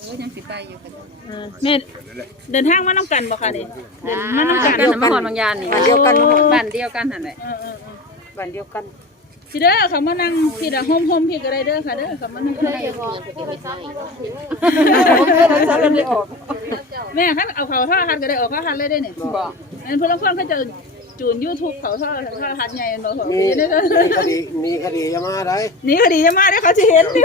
ยังสิไปอยู่กันแม่เดินทางมาน้ำกันบ่ค่ะนี่เดินมาน้ำกันนครบางยานนี่บ้านเดียวกันบ้านเดียวกันนั่นแหละบ้านเดียวกันพี่เด้อเขามานั่งพี่เด้อโฮมพี่ก็ได้เด้อค่ะเด้อเขามานั่งได้แม่คันเอาเขาท่าหันก็ได้ออกท่าหันเลยได้เนี่ยอันพลังคนเขาจะจูน YouTube เขาท่าหันใหญ่เนาะมีคดีจะมาได้นี่คดีจะมาได้เขาจะเห็น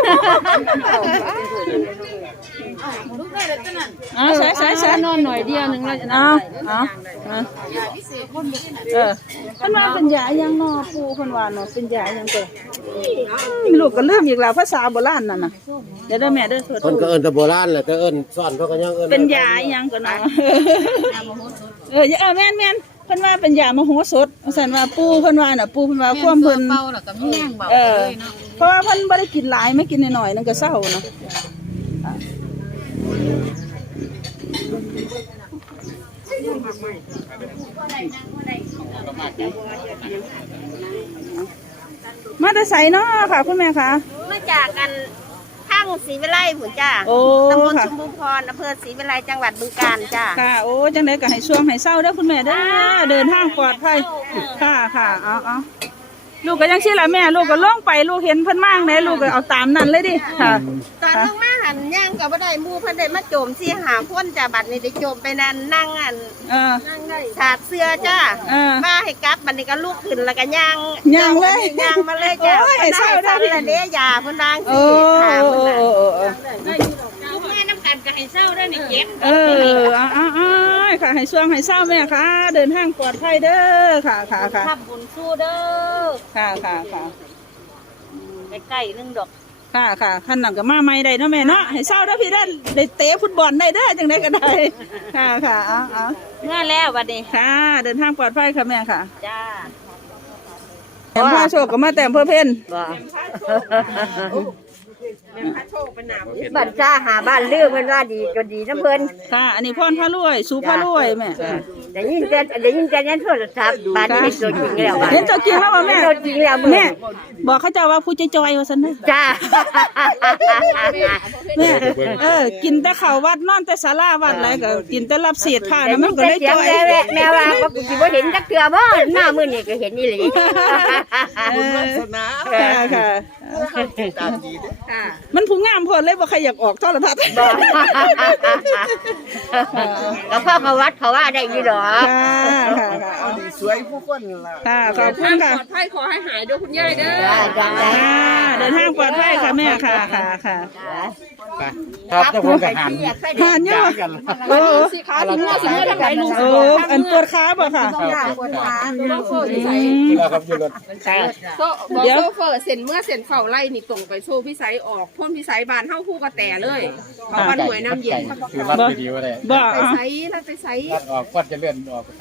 ใช้นอนหน่อยเดียวนึงเราจะนอนคนว่าเป็นยายังนอปูคนว่าเนาะเป็นยายังก็ลูกก็เริ่มอีกแล้วภาษาโบราณนั่นน่ะเดี๋ยวแม่เด้อคนก็เอิ้นแต่โบราณแหละแต่เอิ้นซ่อนเพราะก็ยังเอิ้นเป็นยายังก็เนาะแม่นเพิ่นว่าเป็นยามโหสถซั่นว่าปูเพิ่นว่าน่ะปูเพิ่นว่าความเพิ่นเบาแล้วก็มีแห้งเบาเลยเนาะเพราะว่าเพิ่นบ่ได้กินหลายไม่กินน้อยๆนั่นก็เศร้าเนาะมาแต่ไสเนาะค่ะคุณแม่คะมาจากกันทางศรีวิไลผุนจ้าตำบลชุมพพรอำเภอศรีวิไลจังหวัดบึงกาฬจ้าค่ะโอ้จังได๋ก็ให้ช่วงให้เศร้าเด้อคุณแม่เด้อเดินทางปลอดภัยค่ะเอาลูกก็ยังสิล่ะแม่ลูกก็ลงไปลูกเห็นเพิ่นมากเลยลูกก็เอาตามนั้นเลยดิค่ะตอนลงมาหันย่างก็บ่ได้หมู่เพิ่นได้มาโจมสิหาคนจ้าบัดนี้ได้โจมไปนั่งนั่งได้สาดเสื้อจ้ามาให้กลับบัดนี้ก็ลุกขึ้นแล้วก็ย่างเลยย่างมาเลยจ้าให้เศร้าได้ละเด้ยาเพิ่นดังสิค่ะเพิ่นลูกแม่น้ำกันก็ให้เศร้าได้นี่เก็บค่ะให้ช่วงให้เศร้าแม่ค่ะเดินทางปลอดภัยเด้อค่ะทำบุญสู้เด้อค่ะใกล้ๆนึงดอกค่ะขั้นหลังก็มาใหม่ได้เนาะแม่เนาะให้เศร้าเด้อพี่ได้เตะฟุตบอลได้เด้อจังได๋ก็ได้ค่ะเอาเมื่อแล้วบัดนี้ค่ะเดินทางปลอดภัยค่ะแม่ค่ะจ้าแม่พาโชคก็มาแต่อำเภอเพ็ญบัตรจ้าหาบ้านลือเพิ่นว่าดีก็ดีน้ำเพิ่นค่ะอันนี้พ่อนพระรวยสู่พระรวยแม่ได้ยินแต่นั้นโทรศัพท์บ้านนี้ตัวจริงแล้วเห็นตัวจริงแล้วแม่ตัวจริงแล้วแม่บอกเขาเจ้าว่าผู้ใจจอยว่าซั่นนะจ้าแม่กินแต่ข้าววัดนอนแต่ศาลาวัดอะไรก็กินแต่รับเศษผ้านะมันก็เลยจอยแม่ว่ากูสิบ่เห็นจักเทื่อบ่หน้ามื้อนี้ก็เห็นนี่แหละค่ะมันผู้งามพอเลยบ่ใครอยากออกโทรทัศน์ก็พ่อเขาวัดเขาว่าได้อยู่ดอกสวยผู้คนล่ะค่ะขอบคุณค่ะปลอดภัยขอให้หายด้วยคุณยายเด้อเดินทางปลอดภัยค่ะแม่ค่ะครับเจ้าคนก็หันเยอะสิขาถึงว่าสิทางไหนลุงอันปวดขาบ่ค่ะปวดขาโซเฟอร์อยู่ไสเดี๋ยวโซเฟอร์เซ็นเมื่อเซ็นเฝ้าไล่นี่ตรงไปโซ่พี่ไสออกพ่นพี่ไสบานเฮาคู่กระแตเลยเขาบ้านหน่วยน้ำเย็นคือรัดดีๆว่าได้ไปไสรัดไปไสรัดออกควันจะเลื่อนออกไป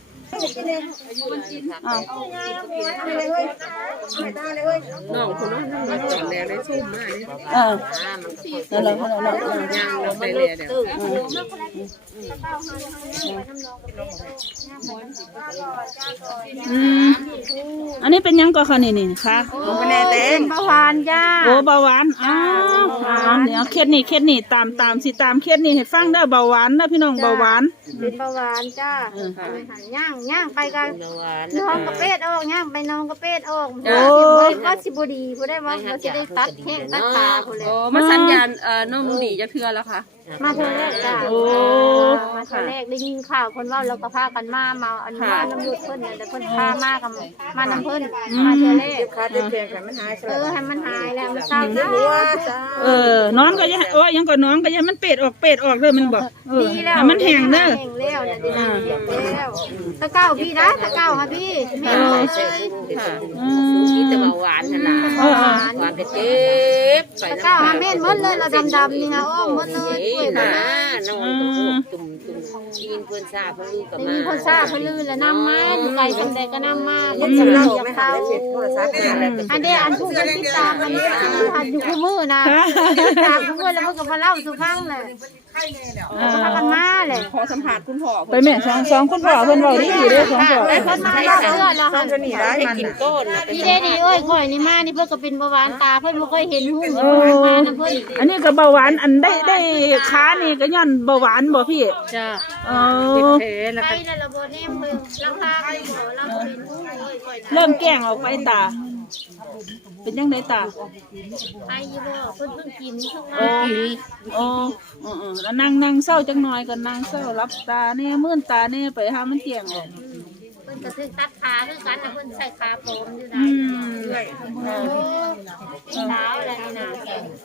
น้องคนนั้นมาจอดแล้วได้ชุ่มมากเลยนั่นแหละยางลงไปเลยเดี๋ยวอันนี้เป็นยังก็ค่ะนี่ค่ะเป็นเบาหวานจ้าโอ้เบาหวานเนี่ยเคสนี่ตามสิตามเคสนี่ให้ฟังได้เบาหวานนะพี่น้องเบาหวานเป็นเบาหวานจ้าย่างไปกันน้องกระเป็ดออกย่างไปน้องกระเป็ดออกก็สิบดีผู้ได้ว่าเราจะได้ตัดแข้งตัดขาผู้เลยมาสัญญาณน้องหนีจะเทือแล้วค่ะมาเทือแรกจ้ามาเทือแรกได้ยินข่าวคนว่าเราก็พากันมาอันว่าน้ำยุดเพิ่นเนี่ยแต่เพิ่นพามากับมาน้ำเพิ่นมาเทือแรกให้มันหายให้มันหายแล้วมันเศร้าจ้าน้องก็ยังยังก็น้องก็ยังมันเป็ดออกเลยมันบอกมันแห้งเด้อตะเก้าพี่นะตะเก้าค่ะพี่แม่นี่แต่เบาหวานขนาดหวานเจ็บตะเก้าเม่นหมดเลยเราดำนี่นะอ้อมหมดเลยนะน้องตุ่มยินเพื่อนซาเพื่อนลูกกับมาเพื่อนซาเพื่อนลือแล้วน้ำมาไก่เป็นแต่ก็น้ำมาเล่นสำนักไม่เขาอันเดียอันผู้เป็นติดตามอันนี้อันอยู่คู่มือนะติดตามคู่มือแล้วมันก็มาเล่าสุฟังเลยพากันมาเลยขอสัมผัสคุณพ่อไปแม่สองคุณพ่อเพิ่นเว้าดีๆเด้อสองพ่อเพิ่นมาเชื่อแล้วค่ะนี่ได้กินต้นนี่เด้ดีเอ้ยข่อยนี่มานี่เพิ่นก็เป็นเบาหวานตาเพิ่นบ่เคยเห็นหุ้งโอ้มานะเพิ่นอันนี้ก็เบาหวานอันได้ค้านี่ก็ย้อนเบาหวานบ่พี่จ้ะเออไปนั่นละบ่แน่เพิ่นลังทางนี่บ่เราบ่เห็นหุ้งเอ้ยข่อยนะเริ่มแกล้งออกไปตา เป็นยังไงตาไปอยู่บ่เพิ่นเพิ่งกินเพิ่งมาโอ้แล้วนั่งเศร้าจังหน่อยก็นั่งเศร้ารับตาแน่มื่นตาแน่ไปหามันเตียงออกเพิ่นก็ถึงตัดขาคือกันแต่เพิ่นใส่ขาโปมอยู่อืนะมดาวอะไรนี่นะ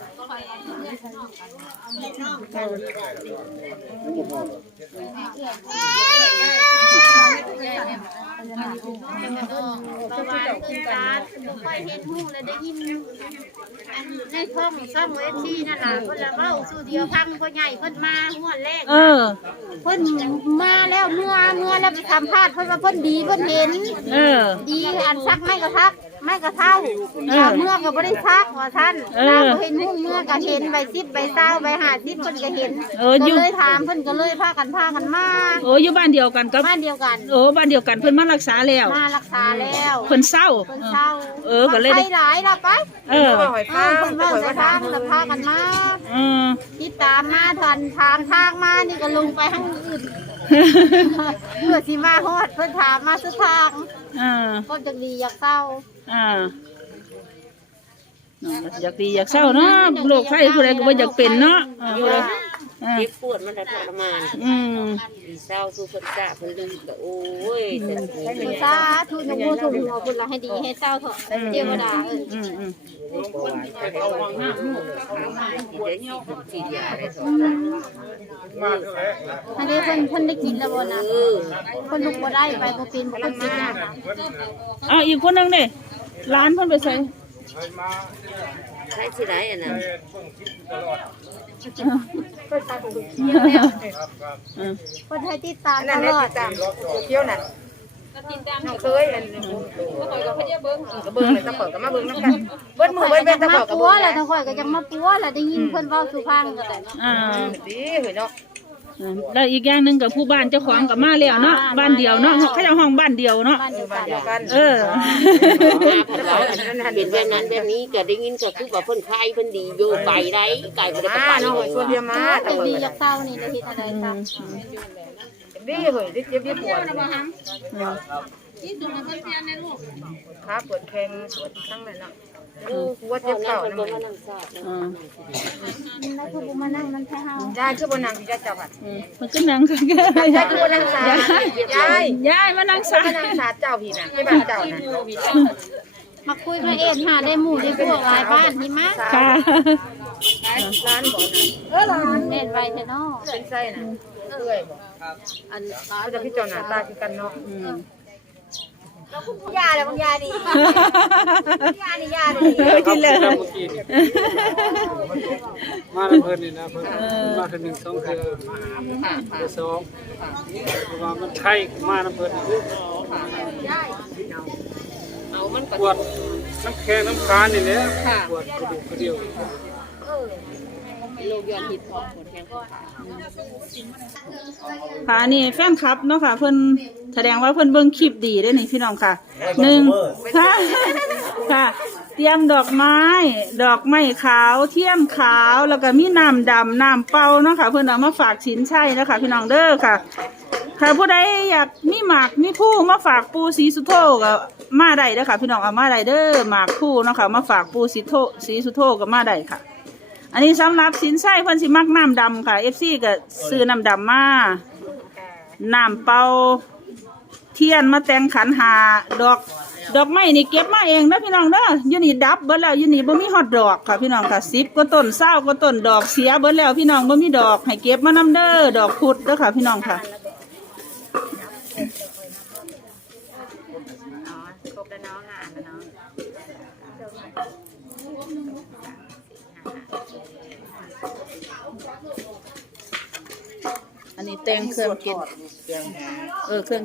ประวานตื่นตาบ่ค่อยเห็นหุ้งเลยได้ยินในท้องซ่องเอฟซีนั่นล่ะเพิ่นละเว้าสู่เดียวพังพ่อใหญ่เพิ่นมาหัวแรกเออเพิ่นมาแล้วเมื่อแล้วไปสัมภาษณ์เพิ่นว่าเพิ่นดีเพิ่นเห็นเออดีอันซักไม่กระทักไม่กระเท่าเมื่อก็บ่ได้ซักว่าท่านเราเห็นหุ้งเมื่อก็เห็นใบ10ใบ20ใบ50เพิ่นก็เห็นก็เลยถามเพิ่นก็เลยพากันมาโอ้อยู่บ้านเดียวกันกับบ้านเดียวกันโอ้บ้านเดียวกันเพิ่นมารักษาแล้วมารักษาแล้วเพิ่นเศร้าเพิ่นเศร้าก็เลยใครหลายล่ะไปเออเพิ่นว่าจะทางแล้วพากันมาเออติดตามมาทันทางมานี่ก็ลงไปทางอื่นเพื่อสิมาฮอดเพิ่นถามมาสุดทาง ก็จะดีอยากเศร้าอยากดีอยากเศร้าเนาะโรคไข้ผู้ใดก็บ่อยากเป็นเนาะเจ็บปวดมันทรมาน ดีเศร้าสู้คนกะเพิ่นลืมก็โอ้ยแต่สาธุนโมทุนหัวบุญละให้ดีให้เศร้าเถอะเทวดาทีเดียวได้สองอันนี้เพิ่นได้กินแล้วบ่นะเพิ่นลุกบ่ได้ไปบ่เป็นบ่กินนะเอาอีกคนนึงนี่ร้านเพิ่นไปใส่ใช้สิได้อันนั้นเพิ่นให้ติดตามตลอดเที่ยวน่ะน้องเคยอันก็เบิ่งเลยตะเปิดก็มาเบิ่งนำกันเบิ้ลมือเบิ้ลเบิ้ลตะเปิดก็ปัเบิ่วงแหละทั้งข่อยก็ยังมาปัวแหละได้ยินเพิ่นเว้าสู่ฟังก็ได้ดีเฮ้ยเนาะแล้วอีกอย่างหนึ่งกับผู้บ้านเจ้าของกับมาแล้วเนาะบ้านเดียวเนาะเขาจะห้องบ้านเดียวเนาะบ้านเดียวกันเออเป็นแบบนั้นแบบนี้ก็ได้ยินก็คือว่าเพิ่นคลายเพิ่นดีอยู่ไกลได้ไกลบ่ได้ไปเนาะส่วนเดียวมาแต่ดีอยากเศร้านี่ได้เฮ็ดอะไรซะดีเฮ้ยดิเจ็บปวดขาปวดแข้งปวดข้างนั้นเนาะปวดเจ็บเข่านั่นแล้วคือบ่มานั่งนั่นแท้เฮายายคือบนนางที่จะจับอ่ะมันก็นั่งกันยายคือบนนางสายายมานั่งสาบนนางสาเจ้าพี่น่ะที่บ้านเจ้าน่ะมาคุยมาเอ็นหาได้หมู่ได้พวกหลายบ้านนี่มาค่ะร้านบ่น่ะเล่นไว้แท้เนาะเป็นไส้น่ะเอื้อยบ่อันเขาจะพี่เจ้าหน้าตาคือกันเนาะยาแล้วบางยาดียานี่ยาดีกินเลยมาแล้วเพิ่นนี่นะเพิ่นมาถึง1 2เทื่อสองเพราะว่ามันไข้มาน้ำเพิ่นเอามันก็ปวดน้ำแข็งน้ำคานนี่แหละปวดกระดูกกระเดี่ยวโรคย้อนหิดพอปวดแข้งขาค่ะนี่แฟนคลับเนาะค่ะเพิ่นแสดงว่าเพิ่นเบิ่งคลิปดีได้อนี่พี่น้องค่ะ1ค่ะเตรียมดอกไม้ขาวเทียมขาวแล้วก็มีน้ำดำน้ำเปล่าเนาะค่ะเพิ่นเอามาฝากสินชัยเนาะค่ะพี่น้องเด้อค่ะค่ะผู้ใดอยากมีหมากมีผู้มาฝากปู่ศรีสุโธก็มาได้เด้อค่ะพี่น้องเอามาได้เด้อหมากผู้เนาะค่ะมาฝากปู่ศรีสุโธก็มาได้ค่ะอันนี้สำหรับสินไส้เพิ่นสิมักน้ำดำค่ะ FC ก็ซื้อน้ำดำมาน้ำเปล่าเทียนมาแต่งขันหาดอกไม้นี่เก็บมาเองนะพี่น้องเด้ออยู่นี่ดับเบิดแล้วอยู่นี่บ่มีฮอดดอกค่ะพี่น้องค่ะ10ก็ต้น20ก็ต้นดอกเสียเบิดแล้วพี่น้องบ่มีดอกให้เก็บมานำเด้อดอกพุดเด้อค่ะพี่น้องค่ะครบแล้วเนาะงานแล้วเนาะอันนี้แต่งเครื่องกินเครื่อง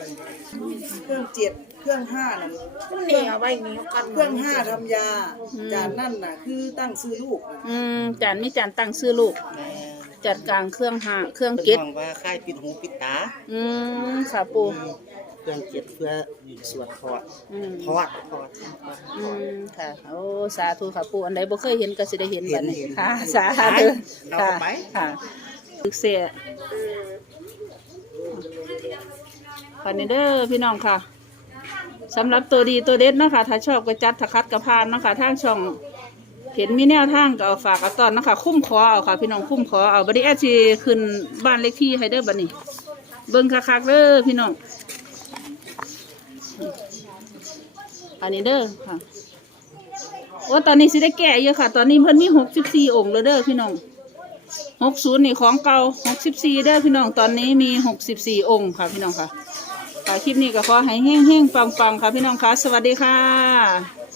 7 เครื่อง5น่ะเหนียวไว้อย่างนี้กันเครื่อง5ทำยา จานนั่นน่ะคือตั้งซื้อลูกน่ะจานมีจานตั้งชื่อลูกจัดการเครื่องเครื่องเป็นเก็บห้องว่าค่ายปิดหูปิดตาค่ะปูเครื่องเก็บเพื่อสวดทอดทอดค่ะโอ้สาธุค่ะปูอันใดบ่เคยเห็นก็สิได้เห็นบัดนี้เห็นค่ะสาไปธุเราค่ะไปค่ะตึกเสียปันนี้เด้อพี่น้องค่ะสำหรับตัวดีตัวเด็ดเนาะค่ะถ้าชอบก็จัดถ้าคัดก็ผ่านเนาะค่ะทางช่องเห็นมีแนวทางก็เอาฝากเอาตอนเนาะค่ะคุ้มขอเอาค่ะพี่น้องคุ้มขอเอาบัดนี้แอดสิขึ้นบ้านเลขที่ให้เด้อบัดนี้เบิ่งคักๆเด้อพี่น้องอันนี้เด้อค่ะโอ้ตอนนี้สิได้แก่เยอะค่ะตอนนี้เพิ่นมี64องค์แล้วเด้อพี่น้อง60นี่ของเก่า64เด้อพี่น้องตอนนี้มี64องค์ค่ะพี่น้องค่ะคลิปนี้ก็ขอให้เฮ้งๆปังๆค่ะพี่น้องค่ะสวัสดีค่ะ